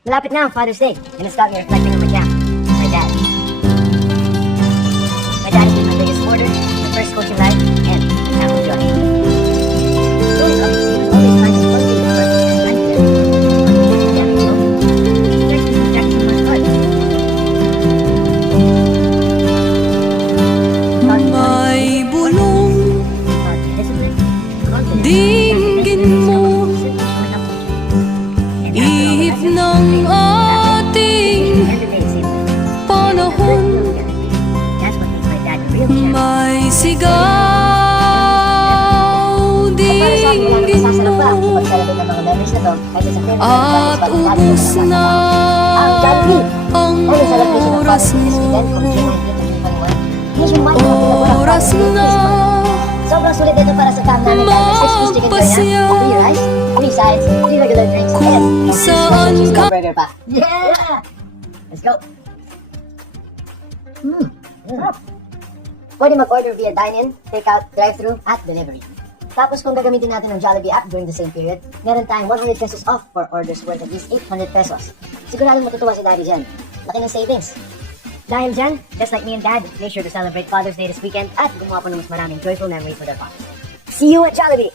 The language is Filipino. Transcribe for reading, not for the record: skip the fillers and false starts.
Malapit na ang Father's Day, and it's got me reflecting on my dad. My dad. My dad has been my biggest supporter, my first coach in life, and example of joy. Growing up, he was always trying to support me for and May bulong dinggin mo, ihip ng ating panahon. May sigaw dinggin mo, at ubos na ang oras mo. Oras na sobrang sulit ito para sa time namin dahil 6 piece chicken joy na, 3 rice, 3 sides, 3 regular drinks, and saan ka burger pa. Yeah! Let's go! Sarap. Pwede mag-order via dine-in, take-out, drive-thru, at delivery. Tapos kung gagamitin natin ang Jollibee app during the same period, meron tayong 100 pesos off for orders worth at least 800 pesos. Siguradong matutuwa si Daddy dyan. Laki ng savings. Dahil dyan, just like me and Dad, make sure to celebrate Father's Day this weekend at gumawa pa ng mas maraming joyful memories with our father. See you at Jollibee!